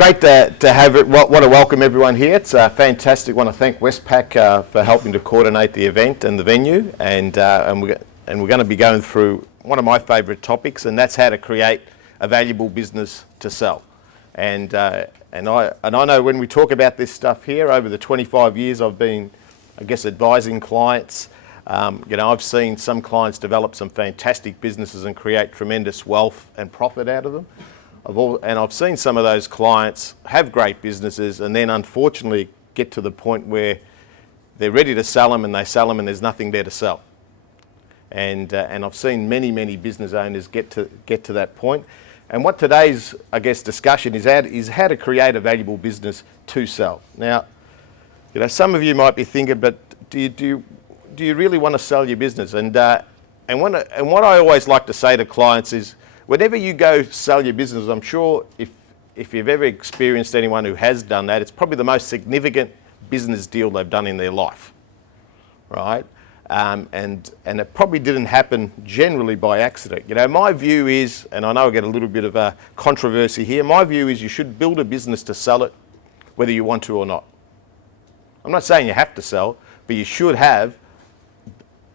great to have it. Want to welcome everyone here. It's fantastic. Want to thank Westpac for helping to coordinate the event and the venue, and we're going to be going through one of my favourite topics, and that's how to create a valuable business to sell. And I know when we talk about this stuff here, over the 25 years I've been, I guess, advising clients. I've seen some clients develop some fantastic businesses and create tremendous wealth and profit out of them. And I've seen some of those clients have great businesses and then unfortunately get to the point where they're ready to sell them and they sell them and there's nothing there to sell. And I've seen many business owners get to that point. And what today's, I guess, discussion is how to create a valuable business to sell. Now, some of you might be thinking, but do you really want to sell your business? And what I always like to say to clients is, whenever you go sell your business, I'm sure if you've ever experienced anyone who has done that, it's probably the most significant business deal they've done in their life, right? And it probably didn't happen generally by accident. My view is, and I know I get a little bit of a controversy here, my view is you should build a business to sell it, whether you want to or not. I'm not saying you have to sell, but you should have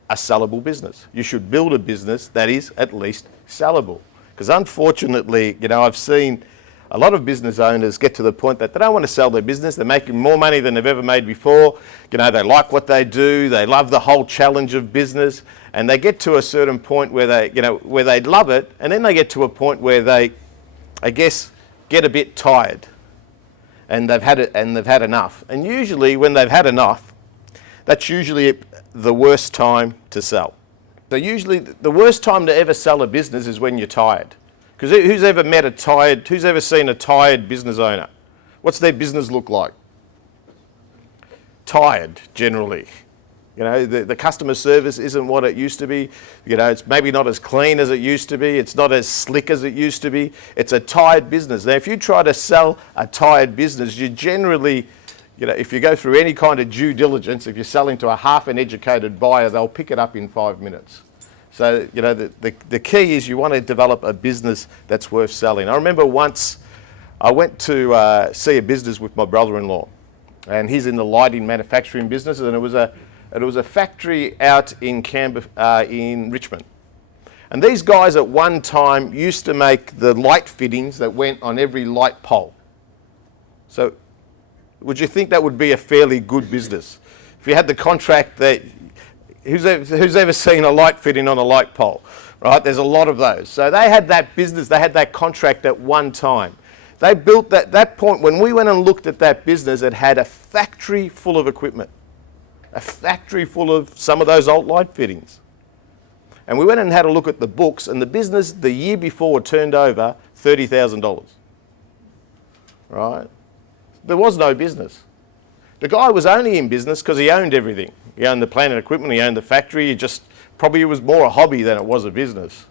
a sellable business. You should build a business that is at least sellable. Because unfortunately, I've seen a lot of business owners get to the point that they don't want to sell their business. They're making more money than they've ever made before. They like what they do. They love the whole challenge of business. And they get to a certain point where they love it. And then they get to a point where they, I guess, get a bit tired. And they've had enough. And usually when they've had enough, that's usually the worst time to sell. So usually the worst time to ever sell a business is when you're tired. Because who's ever seen a tired business owner? What's their business look like? Tired, generally. The customer service isn't what it used to be. It's maybe not as clean as it used to be. It's not as slick as it used to be. It's a tired business. Now, if you try to sell a tired business, you generally, if you go through any kind of due diligence, if you're selling to a half an educated buyer, they'll pick it up in 5 minutes. So, the key is you want to develop a business that's worth selling. I remember once I went to see a business with my brother-in-law, and he's in the lighting manufacturing business, and it was a factory out in in Richmond. And these guys at one time used to make the light fittings that went on every light pole. So, would you think that would be a fairly good business? If you had the contract that, who's ever seen a light fitting on a light pole, right? There's a lot of those. So they had that business, they had that contract at one time. They built that point, when we went and looked at that business, it had a factory full of equipment. A factory full of some of those old light fittings. And we went and had a look at the books, and the business the year before turned over $30,000, right? There was no business. The guy was only in business because he owned everything. He owned the plant and equipment, he owned the factory, it was more a hobby than it was a business.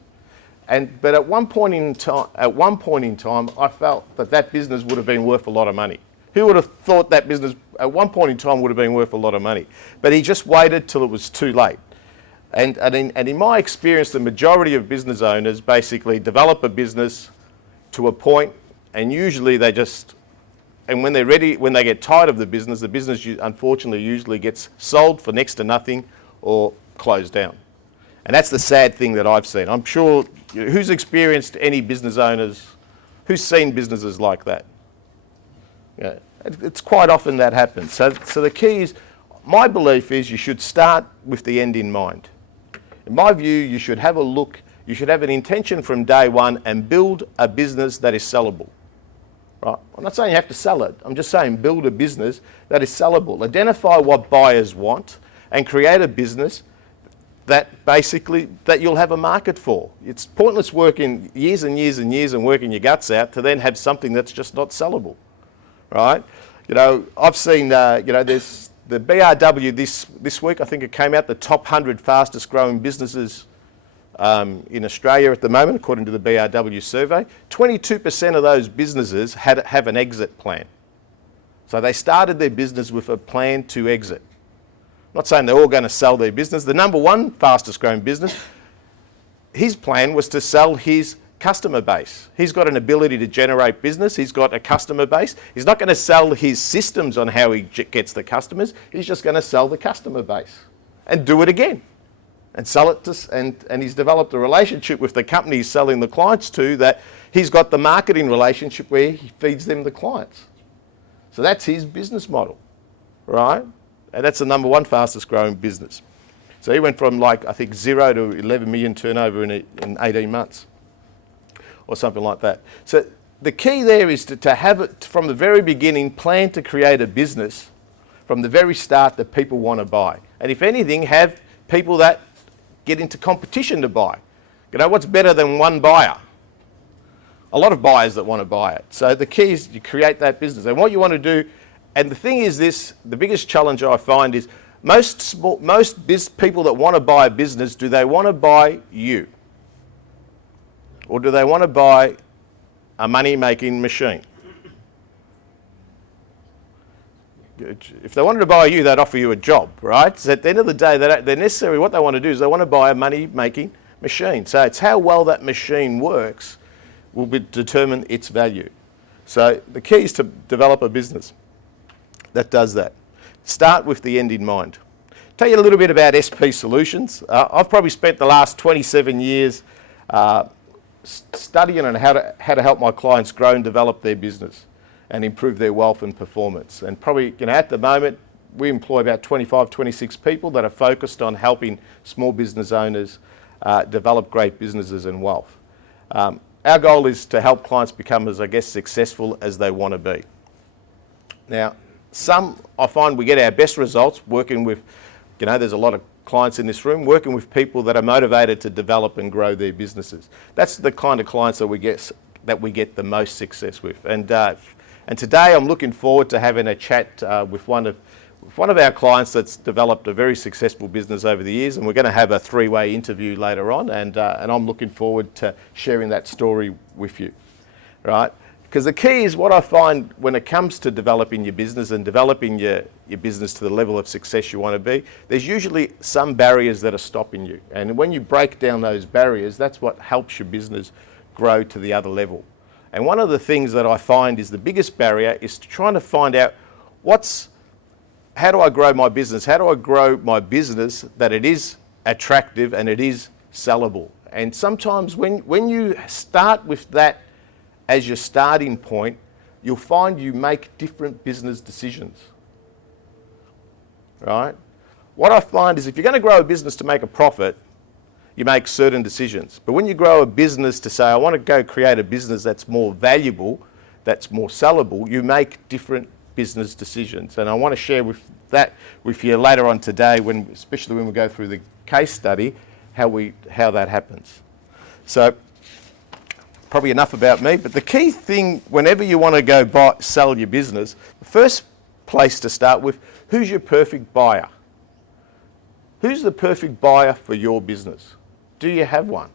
But at one point in time, I felt that business would have been worth a lot of money. Who would have thought that business at one point in time would have been worth a lot of money? But he just waited till it was too late. And in my experience, the majority of business owners basically develop a business to a point, and usually and when they're ready, when they get tired of the business unfortunately usually gets sold for next to nothing or closed down. And that's the sad thing that I've seen. I'm sure, who's experienced any business owners, who's seen businesses like that? Yeah, it's quite often that happens. So the key is, my belief is you should start with the end in mind. In my view, you should have an intention from day one and build a business that is sellable. Right? I'm not saying you have to sell it. I'm just saying build a business that is sellable. Identify what buyers want and create a business that you'll have a market for. It's pointless working years and years and years and working your guts out to then have something that's just not sellable, right? I've seen, there's the BRW this week, I think it came out, the top 100 fastest growing businesses in Australia at the moment, according to the BRW survey. 22% of those businesses have an exit plan. So they started their business with a plan to exit. I'm not saying they're all going to sell their business. The number one fastest growing business, his plan was to sell his customer base. He's got an ability to generate business. He's got a customer base. He's not going to sell his systems on how he gets the customers. He's just going to sell the customer base and do it again and sell it to, and he's developed a relationship with the company he's selling the clients to, that he's got the marketing relationship where he feeds them the clients. So that's his business model, right? And that's the number one fastest growing business. So he went from I think 0 to 11 million turnover in 18 months or something like that. So the key there is to have it from the very beginning, plan to create a business from the very start that people want to buy. And if anything, have people that get into competition to buy. You know, what's better than one buyer? A lot of buyers that want to buy it. So the key is you create that business. And what you want to do, and the thing is this, the biggest challenge I find is most people that want to buy a business, do they want to buy you? Or do they want to buy a money-making machine? If they wanted to buy you, they'd offer you a job, right? So at the end of the day, they're necessarily, what they want to do is they want to buy a money-making machine. So it's how well that machine works will determine its value. So the key is to develop a business that does that. Start with the end in mind. Tell you a little bit about SP Solutions. I've probably spent the last 27 years studying on how to help my clients grow and develop their business and improve their wealth and performance. And probably, at the moment, we employ about 25, 26 people that are focused on helping small business owners develop great businesses and wealth. Our goal is to help clients become as, successful as they want to be. Now, I find we get our best results working with, there's a lot of clients in this room, working with people that are motivated to develop and grow their businesses. That's the kind of clients that we get the most success with. And today I'm looking forward to having a chat with one of our clients that's developed a very successful business over the years, and we're going to have a three-way interview later on, and I'm looking forward to sharing that story with you, right? Because the key is what I find when it comes to developing your business and developing your business to the level of success you want to be, there's usually some barriers that are stopping you. And when you break down those barriers, that's what helps your business grow to the other level. And one of the things that I find is the biggest barrier is trying to find out how do I grow my business? How do I grow my business that it is attractive and it is sellable? And sometimes when you start with that as your starting point, you'll find you make different business decisions, right? What I find is if you're going to grow a business to make a profit, you make certain decisions. But when you grow a business to say, I want to go create a business that's more valuable, that's more sellable, you make different business decisions. And I want to share that with you later on today, especially when we go through the case study, how that happens. So probably enough about me, but the key thing whenever you want to go sell your business, the first place to start with, who's your perfect buyer? Who's the perfect buyer for your business? Do you have one?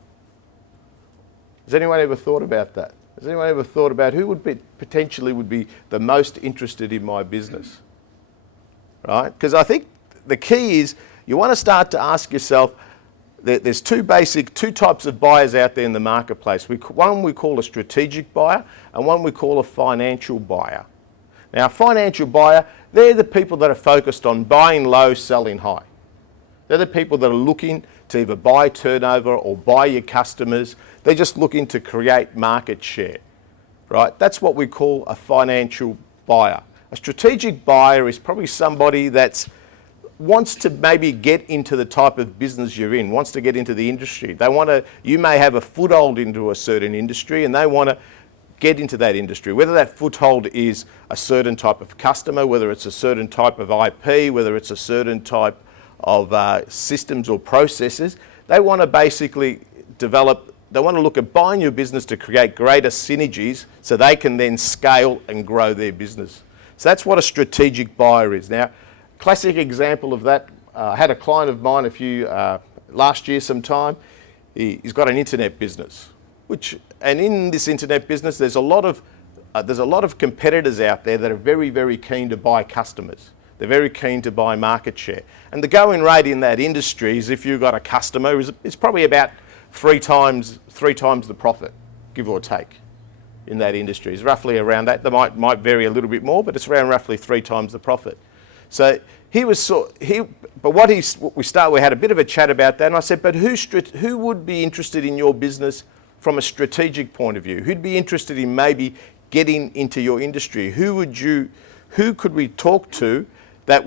Has anyone ever thought about that? Has anyone ever thought about who potentially would be the most interested in my business? Right? Because I think the key is you want to start to ask yourself, there's two types of buyers out there in the marketplace. One we call a strategic buyer and one we call a financial buyer. Now, a financial buyer, they're the people that are focused on buying low, selling high. They're the people that are looking to either buy turnover or buy your customers. They're just looking to create market share, right? That's what we call a financial buyer. A strategic buyer is probably somebody that wants to maybe get into the type of business you're in, wants to get into the industry. You may have a foothold into a certain industry and they want to get into that industry, whether that foothold is a certain type of customer, whether it's a certain type of IP, whether it's a certain type of systems or processes. They want to basically they want to look at buying your business to create greater synergies so they can then scale and grow their business. So that's what a strategic buyer is. Now, classic example of that, I had a client of mine last year sometime. He's got an internet business, and in this internet business, there's a lot of competitors out there that are very, very keen to buy customers. They're very keen to buy market share. And the going rate in that industry is if you've got a customer, it's probably about three times the profit. give or take, in that industry. It's roughly around that. They might vary a little bit more, but it's around roughly 3 times the profit. So we had a bit of a chat about that, and I said, but who would be interested in your business from a strategic point of view? Who'd be interested in maybe getting into your industry? Who could we talk to that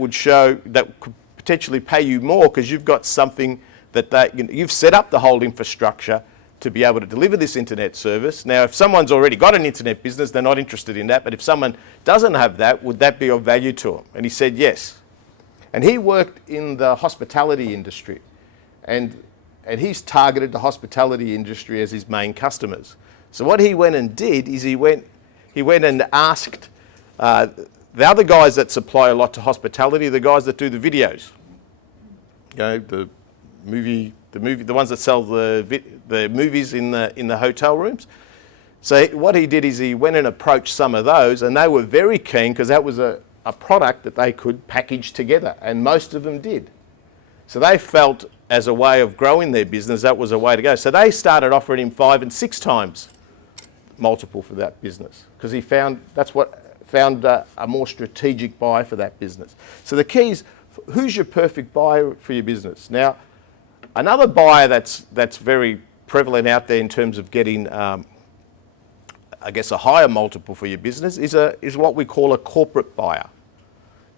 could potentially pay you more because you've got something that you've set up the whole infrastructure to be able to deliver this internet service. Now, if someone's already got an internet business, they're not interested in that, but if someone doesn't have that, would that be of value to them? And he said yes. And he worked in the hospitality industry, and he's targeted the hospitality industry as his main customers. So what he went and did is he went and asked the other guys that supply a lot to hospitality, the guys that do the videos, the ones that sell the movies in the hotel rooms. So what he did is he went and approached some of those, and they were very keen because that was a product that they could package together, and most of them did. So they felt as a way of growing their business, that was a way to go. So they started offering him 5 and 6 times multiple for that business because he found a more strategic buyer for that business. So the key is, who's your perfect buyer for your business? Now, another buyer that's very prevalent out there in terms of getting, a higher multiple for your business is what we call a corporate buyer.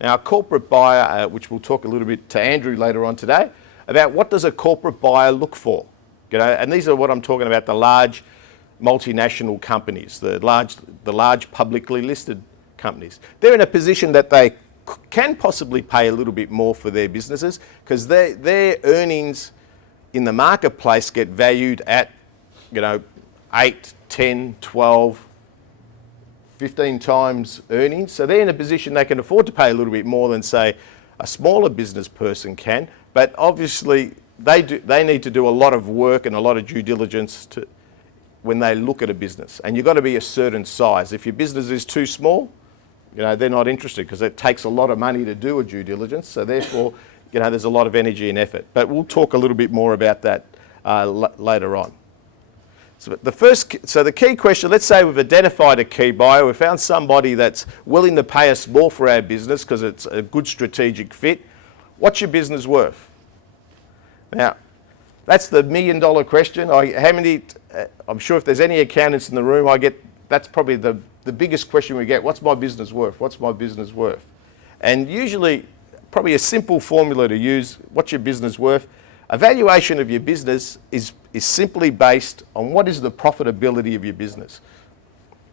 Now, a corporate buyer, which we'll talk a little bit to Andrew later on today, about what does a corporate buyer look for? And these are what I'm talking about, the large multinational companies, the large publicly listed companies. They're in a position that they can possibly pay a little bit more for their businesses because their earnings in the marketplace get valued at 8, 10, 12, 15 times earnings. So they're in a position they can afford to pay a little bit more than, say, a smaller business person can. But obviously they need to do a lot of work and a lot of due diligence when they look at a business. And you've got to be a certain size. If your business is too small, they're not interested because it takes a lot of money to do a due diligence. So therefore, there's a lot of energy and effort. But we'll talk a little bit more about that later on. So the key question, let's say we've identified a key buyer, we've found somebody that's willing to pay us more for our business because it's a good strategic fit. What's your business worth? Now, that's the $1 million question. I'm sure if there's any accountants in the room, that's probably the biggest question we get. What's my business worth? What's my business worth? And usually, probably a simple formula to use, what's your business worth? A valuation of your business is simply based on what is the profitability of your business.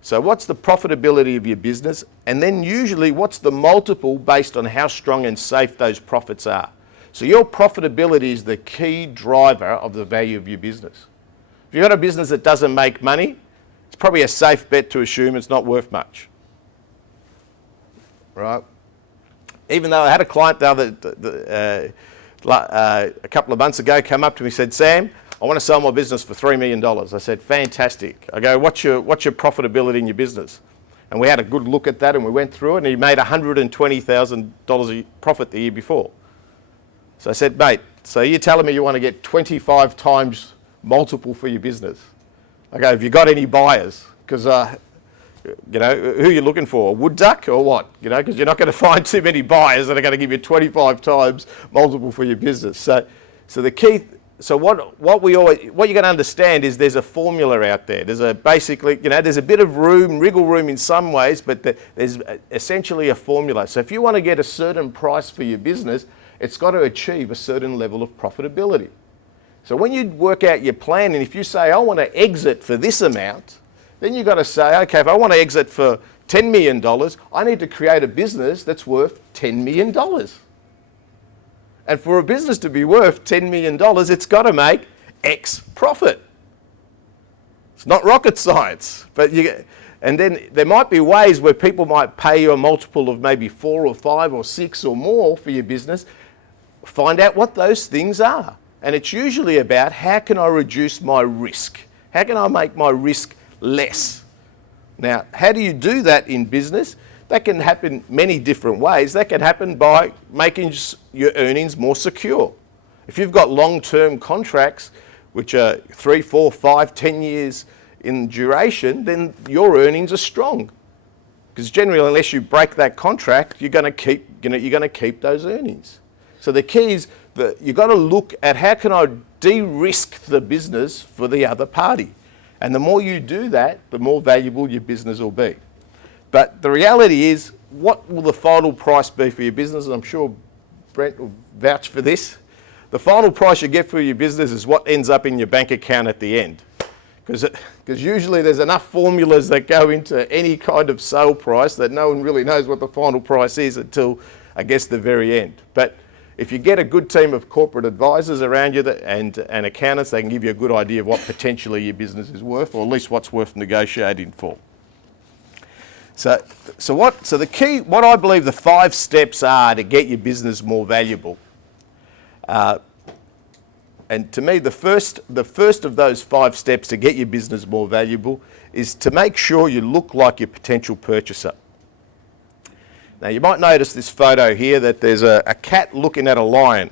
So what's the profitability of your business? And then usually what's the multiple based on how strong and safe those profits are? So your profitability is the key driver of the value of your business. If you've got a business that doesn't make money, it's probably a safe bet to assume it's not worth much. Right? Even though I had a client a couple of months ago come up to me and said, Sam, I want to sell my business for $3 million. I said, fantastic. I go, what's your profitability in your business? And we had a good look at that and we went through it, and he made $120,000 profit the year before. So I said, mate, so you're telling me you want to get 25 times multiple for your business? I go, have you got any buyers? Because, who are you looking for? A wood duck or what? Because you're not going to find too many buyers that are going to give you 25 times multiple for your business. So the key... So what you're going to understand is there's a formula out there. There's there's a bit of wriggle room in some ways, but there's essentially a formula. So if you want to get a certain price for your business, it's got to achieve a certain level of profitability. So when you work out your plan, and if you say, I want to exit for this amount, then you've got to say, okay, if I want to exit for $10 million, I need to create a business that's worth $10 million. And for a business to be worth $10 million, it's got to make X profit. It's not rocket science. And then there might be ways where people might pay you a multiple of maybe 4 or 5 or 6 or more for your business. Find out what those things are. And it's usually about, how can I reduce my risk? How can I make my risk less? Now, how do you do that in business? That can happen many different ways. That can happen by making your earnings more secure. If you've got long-term contracts, which are 3, 4, 5, 10 years in duration, then your earnings are strong. Because generally, unless you break that contract, you're going to keep those earnings. So the key is that you've got to look at how can I de-risk the business for the other party. And the more you do that, the more valuable your business will be. But the reality is, what will the final price be for your business? And I'm sure Brent will vouch for this. The final price you get for your business is what ends up in your bank account at the end. Because usually there's enough formulas that go into any kind of sale price that no one really knows what the final price is until, I guess, the very end. But if you get a good team of corporate advisors around you and accountants, they can give you a good idea of what potentially your business is worth, or at least what's worth negotiating for. So the key, what I believe the 5 steps are to get your business more valuable. And to me, the first of those 5 steps to get your business more valuable is to make sure you look like your potential purchaser. Now, you might notice this photo here that there's a cat looking at a lion.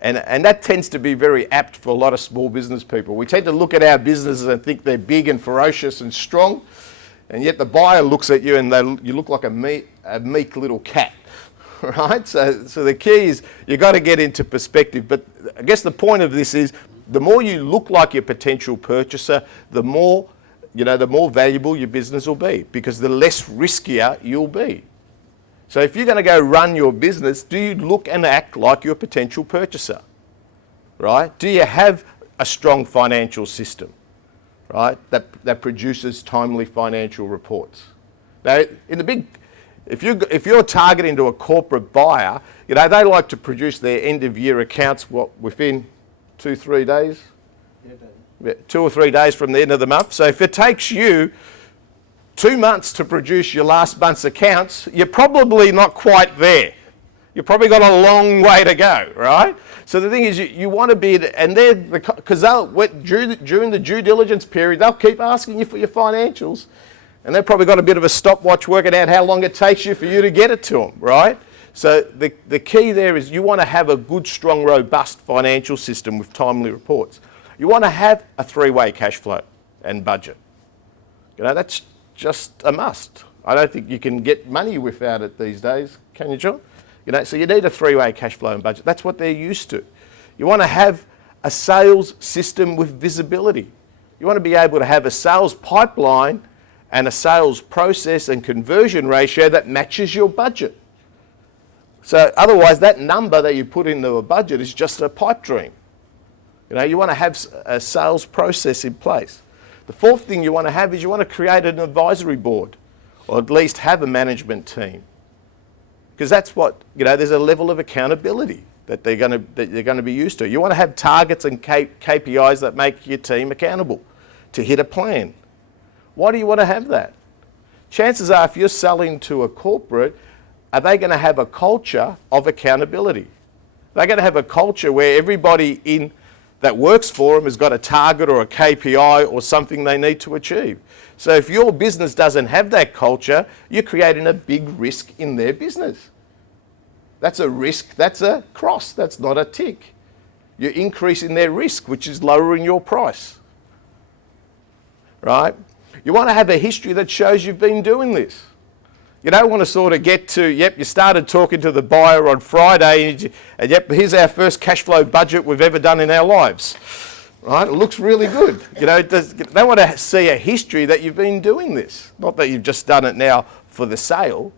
And that tends to be very apt for a lot of small business people. We tend to look at our businesses and think they're big and ferocious and strong, and yet the buyer looks at you and you look like a meek little cat, right? So the key is you've got to get into perspective. But I guess the point of this is the more you look like your potential purchaser, the more valuable your business will be, because the less riskier you'll be. So if you're going to go run your business, do you look and act like your potential purchaser, right? Do you have a strong financial system, right, that produces timely financial reports? Now, if you're targeting to a corporate buyer, they like to produce their end of year accounts within 2-3 days. 2 or 3 days from the end of the month. So if it takes you 2 months to produce your last month's accounts, you're probably not quite there. You've probably got a long way to go, right? So the thing is, you want to be, and because during the due diligence period, they'll keep asking you for your financials, and they've probably got a bit of a stopwatch working out how long it takes you for you to get it to them, right? So the key there is you want to have a good, strong, robust financial system with timely reports. You want to have a 3-way cash flow and budget. That's just a must. I don't think you can get money without it these days, can you, John? So you need a 3-way cash flow and budget. That's what they're used to. You want to have a sales system with visibility. You want to be able to have a sales pipeline and a sales process and conversion ratio that matches your budget. So otherwise, that number that you put into a budget is just a pipe dream. You want to have a sales process in place. The 4th thing you want to have is you want to create an advisory board, or at least have a management team. Because that's what, there's a level of accountability that they're going to be used to. You want to have targets and KPIs that make your team accountable to hit a plan. Why do you want to have that? Chances are, if you're selling to a corporate, are they going to have a culture of accountability? They're going to have a culture where everybody that works for them has got a target or a KPI or something they need to achieve. So if your business doesn't have that culture, you're creating a big risk in their business. That's a risk, that's a cross, that's not a tick. You're increasing their risk, which is lowering your price, right? You want to have a history that shows you've been doing this. You don't want to sort of get to, you started talking to the buyer on Friday, and here's our first cash flow budget we've ever done in our lives. Right? It looks really good. They want to see a history that you've been doing this, not that you've just done it now for the sale.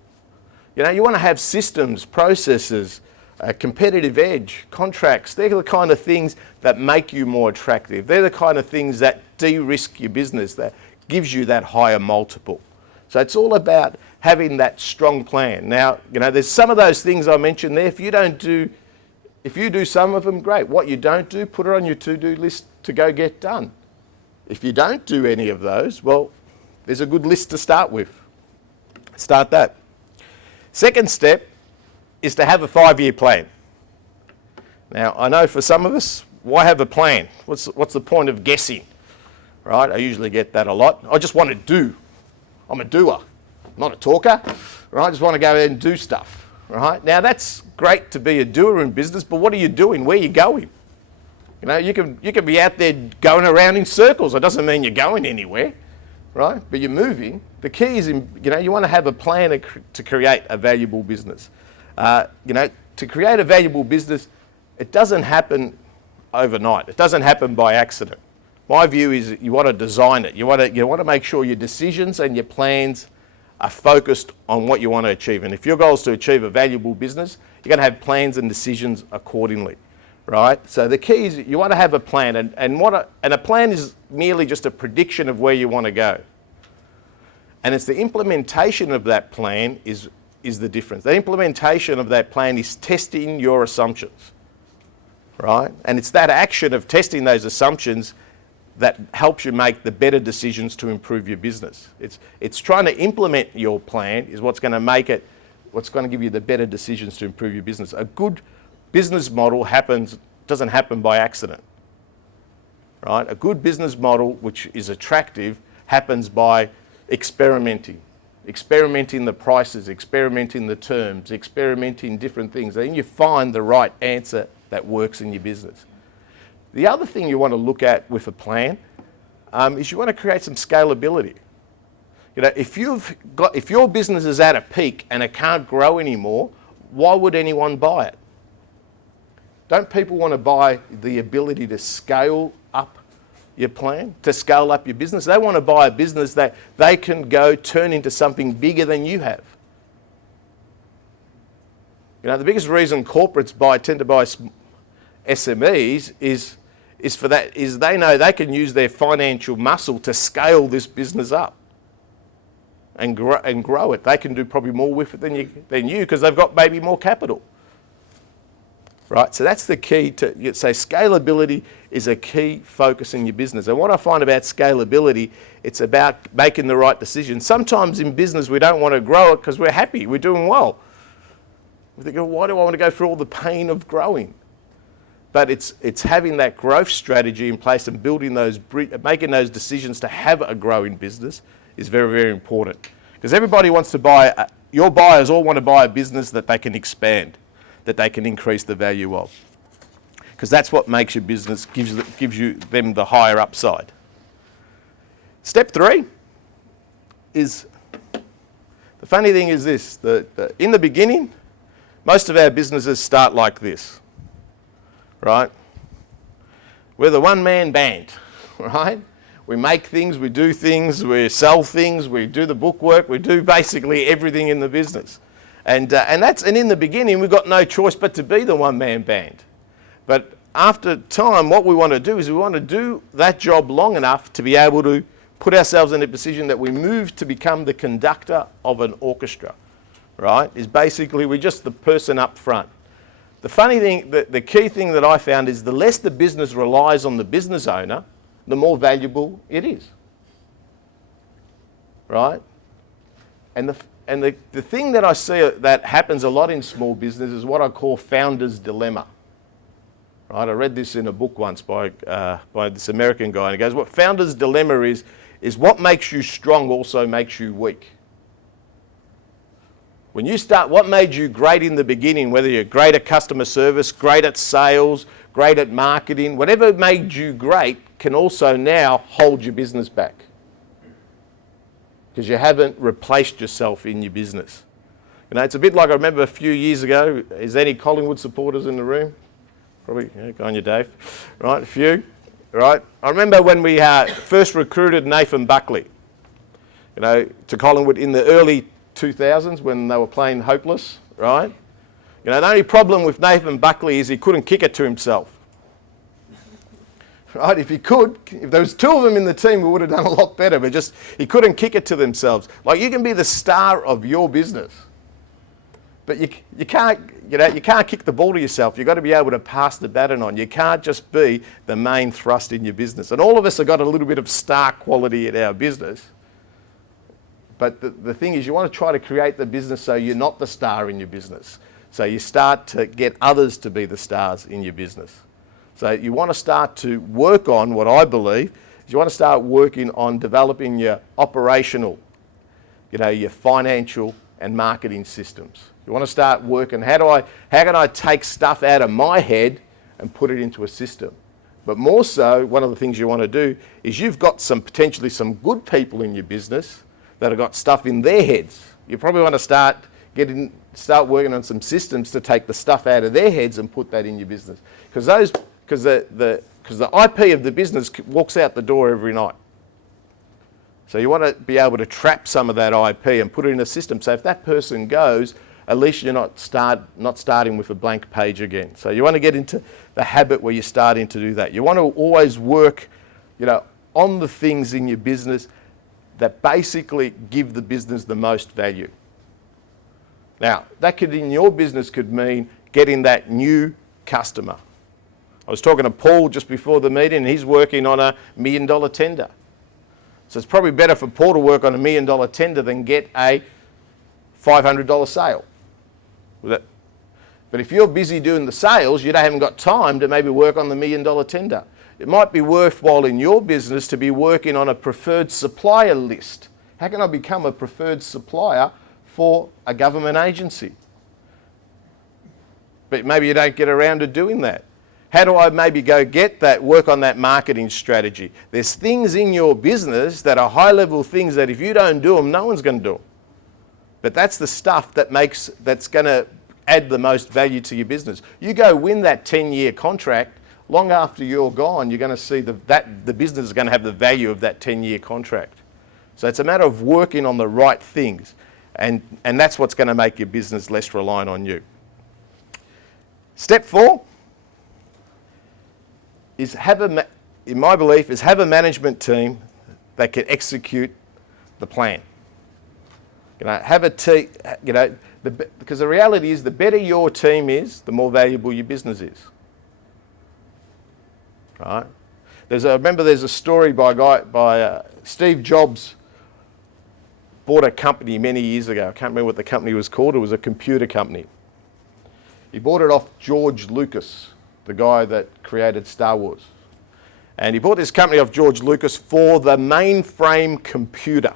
You want to have systems, processes, a competitive edge, contracts. They're the kind of things that make you more attractive. They're the kind of things that de-risk your business, that gives you that higher multiple. So it's all about having that strong plan. Now, there's some of those things I mentioned there. If you do some of them, great. What you don't do, put it on your to-do list to go get done. If you don't do any of those, well, there's a good list to start with. Start that. Second step is to have a 5-year plan. Now, I know for some of us, why have a plan? What's the point of guessing? Right? I usually get that a lot. I just want to do. I'm a doer, not a talker. Right? I just want to go out and do stuff. Right? Now, that's great to be a doer in business, but what are you doing? Where are you going? You know, you can be out there going around in circles. It doesn't mean you're going anywhere, right? But you're moving. The key is, you want to have a plan to create a valuable business. To create a valuable business, it doesn't happen overnight. It doesn't happen by accident. My view is you want to design it. You want to make sure your decisions and your plans are focused on what you want to achieve. And if your goal is to achieve a valuable business, you're going to have plans and decisions accordingly, right? So the key is you want to have a plan, and a plan is merely just a prediction of where you want to go. And it's the implementation of that plan is the difference. The implementation of that plan is testing your assumptions, right? And it's that action of testing those assumptions that helps you make the better decisions to improve your business. It's trying to implement your plan is what's going to give you the better decisions to improve your business. A good business model doesn't happen by accident, right? A good business model, which is attractive, happens by experimenting the prices, experimenting the terms, experimenting different things. Then you find the right answer that works in your business. The other thing you want to look at with a plan is you want to create some scalability. You know, if your business is at a peak and it can't grow anymore, why would anyone buy it? Don't people want to buy the ability to scale up your plan, to scale up your business? They want to buy a business that they can go turn into something bigger than you have. You know, the biggest reason corporates tend to buy SMEs is they know they can use their financial muscle to scale this business up and grow it. They can do probably more with it than you because they've got maybe more capital. Right, so that's the key to say scalability is a key focus in your business. And what I find about scalability, it's about making the right decisions. Sometimes in business we don't want to grow it because we're happy, we're doing well. We think, why do I want to go through all the pain of growing? But it's having that growth strategy in place and making those decisions to have a growing business is very, very important. Because everybody wants to buy, your buyers all want to buy a business that they can expand, that they can increase the value of. Because that's what makes your business, gives them the higher upside. Step 3 is, the funny thing is this, in the beginning, most of our businesses start like this, right? We're the one-man band, right? We make things, we do things, we sell things, we do the bookwork, we do basically everything in the business. And in the beginning, we've got no choice but to be the one-man band. But after time, what we want to do is we want to do that job long enough to be able to put ourselves in a position that we move to become the conductor of an orchestra, right? Is basically we're just the person up front. The funny thing, the key thing that I found is the less the business relies on the business owner, the more valuable it is, right? And the thing that I see that happens a lot in small business is what I call founder's dilemma. Right? I read this in a book once by this American guy, and he goes, what founder's dilemma is what makes you strong also makes you weak. When you start, what made you great in the beginning, whether you're great at customer service, great at sales, great at marketing, whatever made you great can also now hold your business back. Because you haven't replaced yourself in your business. You know, it's a bit like I remember a few years ago, is there any Collingwood supporters in the room? Probably, yeah, go on you, Dave. Right, a few, right? I remember when we first recruited Nathan Buckley, you know, to Collingwood in the early 2000s when they were playing hopeless, right? You know, the only problem with Nathan Buckley is he couldn't kick it to himself. Right? If there was 2 of them in the team, we would have done a lot better, but just he couldn't kick it to themselves. Like, you can be the star of your business, but you can't kick the ball to yourself. You've got to be able to pass the baton on. You can't just be the main thrust in your business. And all of us have got a little bit of star quality in our business. But the thing is, you want to try to create the business so you're not the star in your business. So you start to get others to be the stars in your business. So you want to start to work on what I believe is you want to start working on developing your operational, you know, your financial and marketing systems. You want to start working, how can I take stuff out of my head and put it into a system? But more so, one of the things you want to do is you've got potentially some good people in your business that have got stuff in their heads. You probably want to start working on some systems to take the stuff out of their heads and put that in your business. Because the IP of the business walks out the door every night. So you want to be able to trap some of that IP and put it in a system. So if that person goes, at least you're not starting with a blank page again. So you want to get into the habit where you're starting to do that. You want to always work, on the things in your business that basically give the business the most value. Now, that in your business could mean getting that new customer. I was talking to Paul just before the meeting, and he's working on a $1 million tender. So it's probably better for Paul to work on a $1 million tender than get a $500 sale. But if you're busy doing the sales, you haven't got time to maybe work on the $1 million tender. It might be worthwhile in your business to be working on a preferred supplier list. How can I become a preferred supplier for a government agency? But maybe you don't get around to doing that. How do I maybe go get that, work on that marketing strategy? There's things in your business that are high-level things that if you don't do them, no one's going to do them. But that's the stuff that's going to add the most value to your business. You go win that 10-year contract, long after you're gone, you're going to see the business is going to have the value of that 10-year contract. So it's a matter of working on the right things, and that's what's going to make your business less reliant on you. Step 4 is in my belief, have a management team that can execute the plan. Have a team, because the reality is the better your team is, the more valuable your business is. Right? I remember there's a story by Steve Jobs bought a company many years ago. I can't remember what the company was called. It was a computer company. He bought it off George Lucas, the guy that created Star Wars. And he bought this company off George Lucas for the mainframe computer,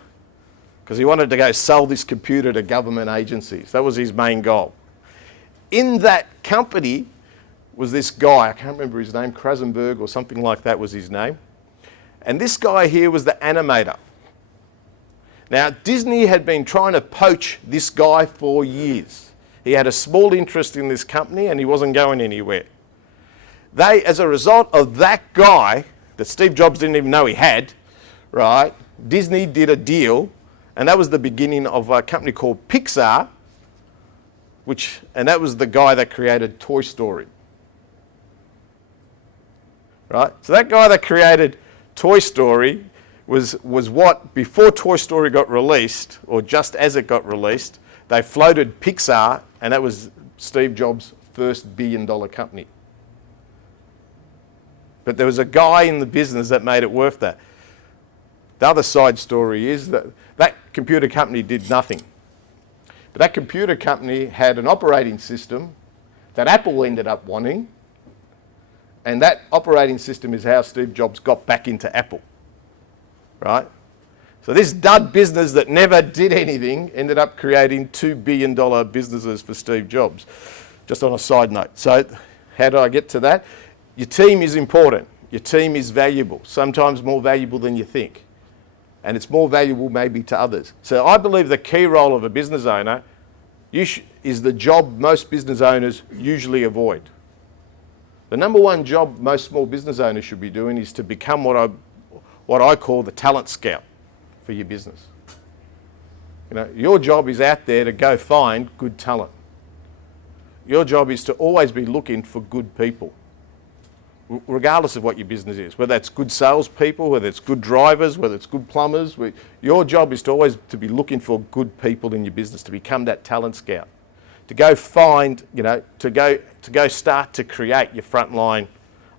because he wanted to go sell this computer to government agencies. That was his main goal. In that company was this guy, I can't remember his name, Krasenberg or something like that was his name. And this guy here was the animator. Now, Disney had been trying to poach this guy for years. He had a small interest in this company and he wasn't going anywhere. As a result of that guy, that Steve Jobs didn't even know he had, right, Disney did a deal, and that was the beginning of a company called Pixar, and that was the guy that created Toy Story. Right? So that guy that created Toy Story was what, before Toy Story got released, or just as it got released, they floated Pixar, and that was Steve Jobs' first billion-dollar company. But there was a guy in the business that made it worth that. The other side story is that that computer company did nothing. But that computer company had an operating system that Apple ended up wanting, and that operating system is how Steve Jobs got back into Apple, right? So this dud business that never did anything ended up creating $2 billion businesses for Steve Jobs, just on a side note. So how do I get to that? Your team is important. Your team is valuable, sometimes more valuable than you think. And it's more valuable maybe to others. So I believe the key role of a business owner is the job most business owners usually avoid. The number one job most small business owners should be doing is to become what I call the talent scout for your business. Your job is out there to go find good talent. Your job is to always be looking for good people, regardless of what your business is, whether it's good salespeople, whether it's good drivers, whether it's good plumbers. Your job is to always to be looking for good people in your business, to become that talent scout, to go find, to go start to create your frontline,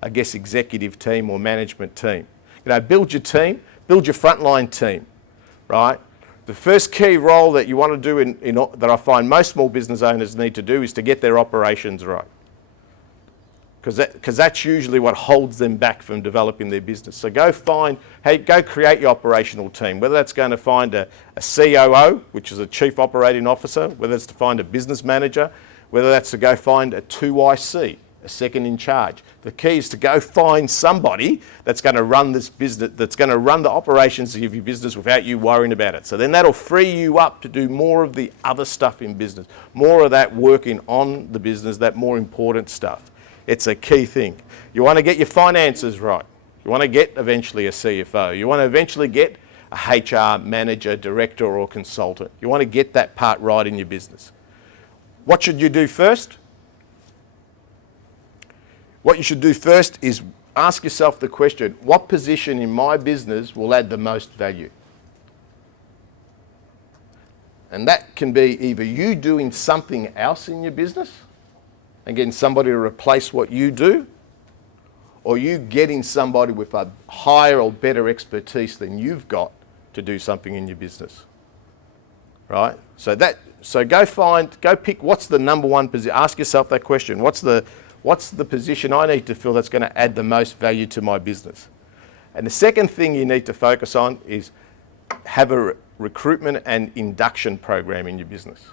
executive team or management team. Build your team, build your frontline team, right? The first key role that you want to do that I find most small business owners need to do is to get their operations right. Because that's usually what holds them back from developing their business. So go create your operational team, whether that's going to find a COO, which is a Chief Operating Officer, whether it's to find a business manager, whether that's to go find a 2IC, a second in charge. The key is to go find somebody that's going to run this business, that's going to run the operations of your business without you worrying about it. So then that'll free you up to do more of the other stuff in business, more of that working on the business, that more important stuff. It's a key thing. You want to get your finances right. You want to get eventually a CFO. You want to eventually get a HR manager, director or consultant. You want to get that part right in your business. What should you do first? What you should do first is ask yourself the question, what position in my business will add the most value? And that can be either you doing something else in your business and getting somebody to replace what you do, or you getting somebody with a higher or better expertise than you've got to do something in your business, right? So go pick what's the number one position. Ask yourself that question. What's the position I need to fill that's going to add the most value to my business? And the second thing you need to focus on is have a recruitment and induction program in your business.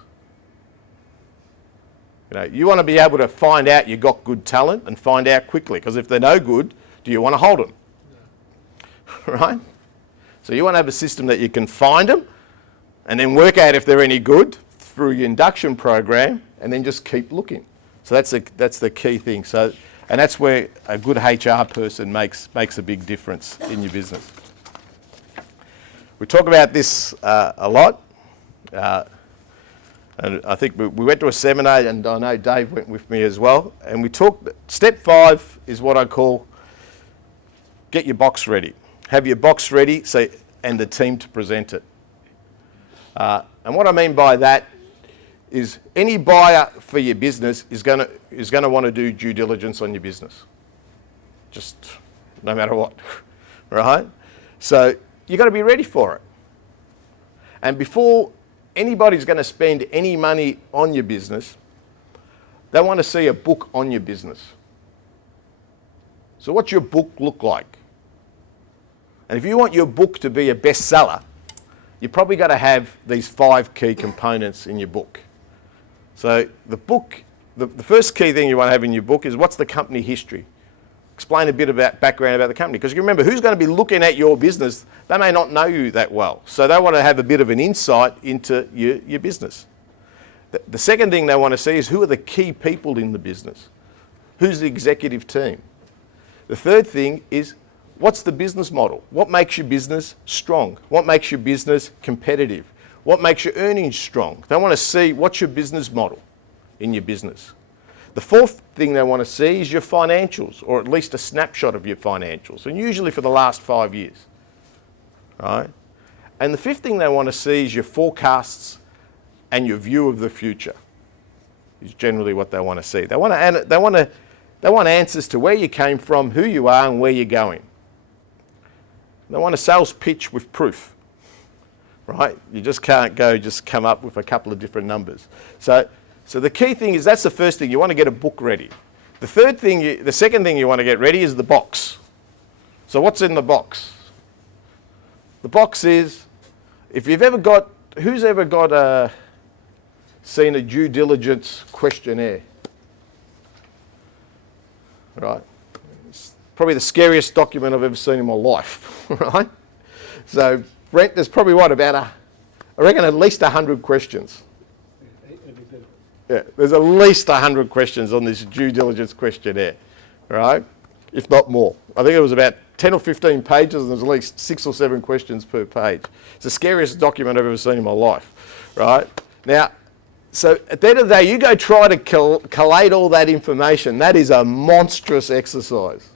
You want to be able to find out you've got good talent and find out quickly, because if they're no good, do you want to hold them? No. Right? So you want to have a system that you can find them and then work out if they're any good through your induction program and then just keep looking. So that's the key thing. So, and that's where a good HR person makes a big difference in your business. We talk about this a lot. And I think we went to a seminar, and I know Dave went with me as well, and we talked, step 5 is what I call get your box ready. Have your box ready and the team to present it. And what I mean by that is any buyer for your business is going to want to do due diligence on your business. Just no matter what, right? So you've got to be ready for it. And before anybody's going to spend any money on your business, they want to see a book on your business. So what's your book look like? And if you want your book to be a bestseller, you've probably got to have these 5 key components in your book. So the book, the first key thing you want to have in your book is what's the company history? Explain a bit about background about the company, because you remember who's going to be looking at your business, they may not know you that well. So they want to have a bit of an insight into your business. The second thing they want to see is who are the key people in the business? Who's the executive team? The third thing is what's the business model? What makes your business strong? What makes your business competitive? What makes your earnings strong? They want to see what's your business model in your business. The fourth thing they want to see is your financials, or at least a snapshot of your financials, and usually for the last 5 years, right? And the fifth thing they want to see is your forecasts and your view of the future. Is generally what they want to see. They want answers to where you came from, who you are, and where you're going. They want a sales pitch with proof, right? You just can't just come up with a couple of different numbers. So the key thing is that's the first thing. You want to get a book ready. The second thing you want to get ready is the box. So what's in the box? The box is, who's ever seen a due diligence questionnaire? Right? It's probably the scariest document I've ever seen in my life, right? So Brent, there's probably I reckon at least 100 questions. Yeah, there's at least 100 questions on this due diligence questionnaire, right? If not more. I think it was about 10 or 15 pages, and there's at least 6 or 7 questions per page. It's the scariest document I've ever seen in my life, right? Now, so at the end of the day, you go try to collate all that information. That is a monstrous exercise.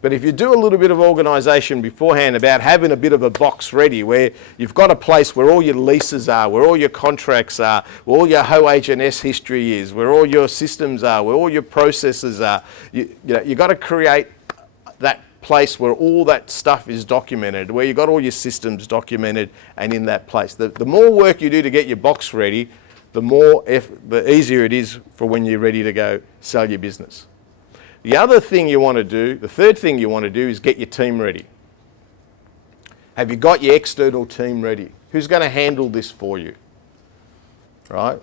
But if you do a little bit of organisation beforehand about having a bit of a box ready where you've got a place where all your leases are, where all your contracts are, where all your OH&S history is, where all your systems are, where all your processes are, you've got to create that place where all that stuff is documented, where you've got all your systems documented and in that place. The more work you do to get your box ready, the easier it is for when you're ready to go sell your business. The third thing you want to do is get your team ready. Have you got your external team ready? Who's going to handle this for you? Right?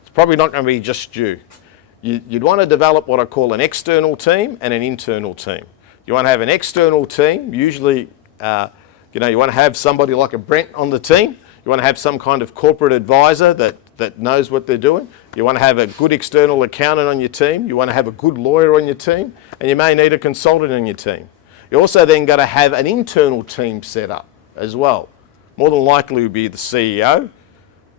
It's probably not going to be just you. You'd want to develop what I call an external team and an internal team. You want to have an external team, usually, you want to have somebody like a Brent on the team. You want to have some kind of corporate advisor that knows what they're doing. You want to have a good external accountant on your team. You want to have a good lawyer on your team, and you may need a consultant on your team. You also then got to have an internal team set up as well. More than likely will be the CEO,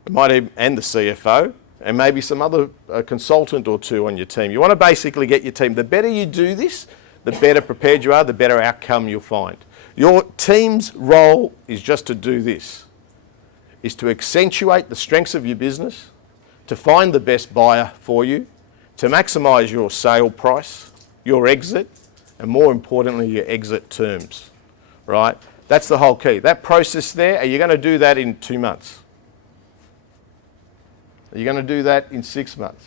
and the CFO, and maybe some other consultant or two on your team. You want to basically get your team. The better you do this, the better prepared you are, the better outcome you'll find. Your team's role is just to do this, is to accentuate the strengths of your business, to find the best buyer for you, to maximise your sale price, your exit, and more importantly, your exit terms, right? That's the whole key. That process there, are you going to do that in 2 months? Are you going to do that in 6 months?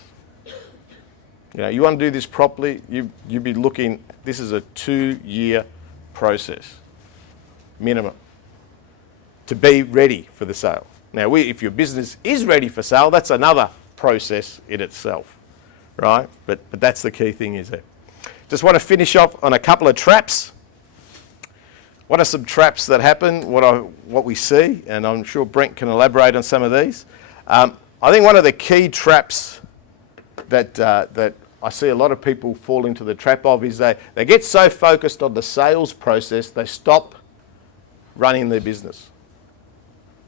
You want to do this properly, you'd be looking, this is a 2-year process, minimum, to be ready for the sale. Now, if your business is ready for sale, that's another process in itself, right? But that's the key thing is there. Just want to finish off on a couple of traps. What are some traps that happen, what we see, and I'm sure Brent can elaborate on some of these. I think one of the key traps that I see a lot of people fall into the trap of is they get so focused on the sales process, they stop running their business.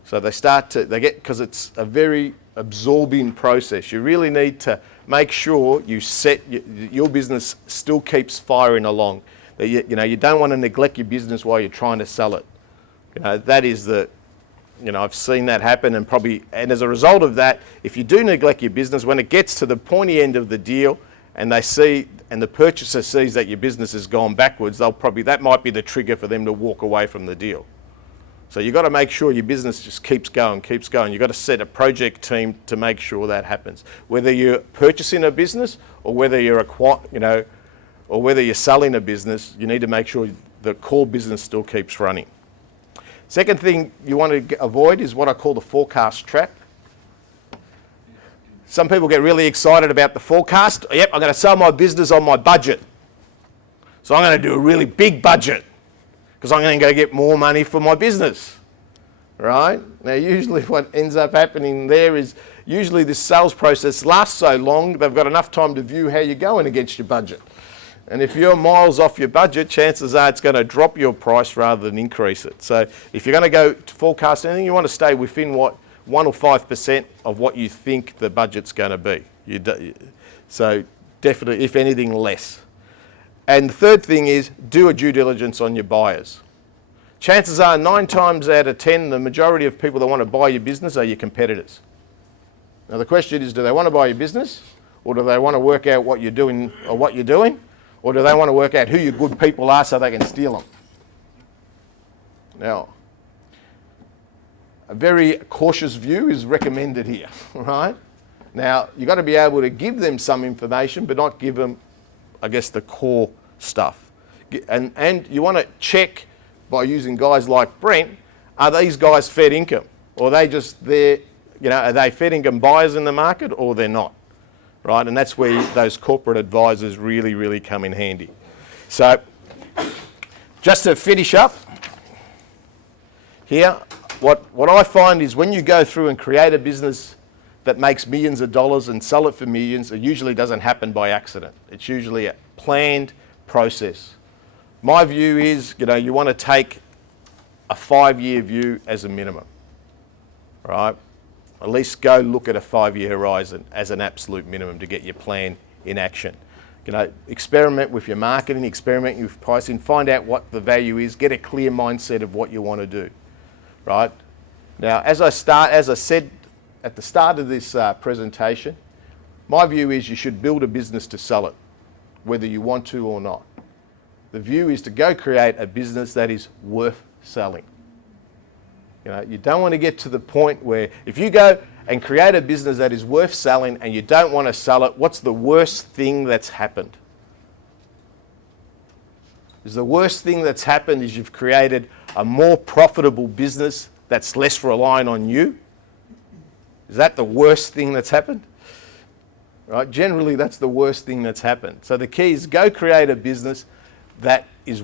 So because it's a very absorbing process. You really need to make sure your business still keeps firing along. That you don't want to neglect your business while you're trying to sell it. That is I've seen that happen, and as a result of that, if you do neglect your business, when it gets to the pointy end of the deal, and the purchaser sees that your business has gone backwards, that might be the trigger for them to walk away from the deal. So you've got to make sure your business just keeps going. You've got to set a project team to make sure that happens. Whether you're purchasing a business or whether you're selling a business, you need to make sure the core business still keeps running. Second thing you want to avoid is what I call the forecast trap. Some people get really excited about the forecast. Yep, I'm going to sell my business on my budget. So I'm going to do a really big budget because I'm going to go get more money for my business, right? Now, usually what ends up happening there is usually this sales process lasts so long, they've got enough time to view how you're going against your budget. And if you're miles off your budget, chances are it's going to drop your price rather than increase it. So if you're going to go to forecast anything, you want to stay within 1 or 5% of what you think the budget's going to be. So definitely, if anything, less. And the third thing is do a due diligence on your buyers. Chances are 9 times out of 10, the majority of people that want to buy your business are your competitors. Now the question is, do they want to buy your business, or do they want to work out what you're doing, or do they want to work out who your good people are so they can steal them? Now, a very cautious view is recommended here, right? Now, you've got to be able to give them some information, but not give them, I guess, the core stuff. And you want to check by using guys like Brent, are these guys Fed income? Or are they just there, are they Fed income buyers in the market, or they're not? Right, and that's where those corporate advisors really, really come in handy. So, just to finish up here, what I find is when you go through and create a business that makes millions of dollars and sell it for millions, it usually doesn't happen by accident. It's usually a planned process. My view is, you want to take a 5-year view as a minimum, right? At least go look at a 5-year horizon as an absolute minimum to get your plan in action. Experiment with your marketing, experiment with pricing, find out what the value is, get a clear mindset of what you want to do, right? Now, as I said at the start of this presentation, my view is you should build a business to sell it, whether you want to or not. The view is to go create a business that is worth selling. You don't want to get to the point where if you go and create a business that is worth selling and you don't want to sell it, what's the worst thing that's happened? The worst thing that's happened is you've created a more profitable business that's less reliant on you. Is that the worst thing that's happened? right? Generally, that's the worst thing that's happened. So the key is go create a business that is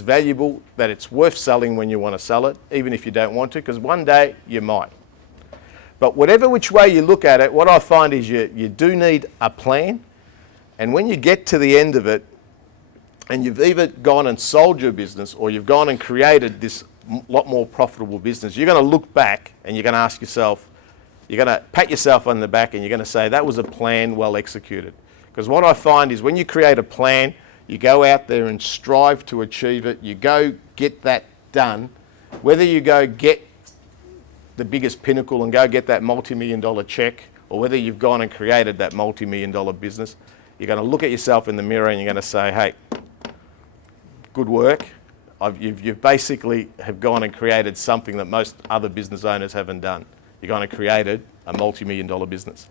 valuable, that it's worth selling when you want to sell it, even if you don't want to, because one day you might. But whatever which way you look at it, what I find is you do need a plan. And when you get to the end of it, and you've either gone and sold your business or you've gone and created this lot more profitable business, you're going to look back and you're going to ask yourself, you're going to pat yourself on the back and you're going to say, that was a plan well executed. Because what I find is when you create a plan, you go out there and strive to achieve it, you go get that done, whether you go get the biggest pinnacle and go get that multi-million-dollar check, or whether you've gone and created that multi-million-dollar business, you're going to look at yourself in the mirror and you're going to say, hey, good work. You've basically have gone and created something that most other business owners haven't done. You've gone and created a multi-million-dollar business.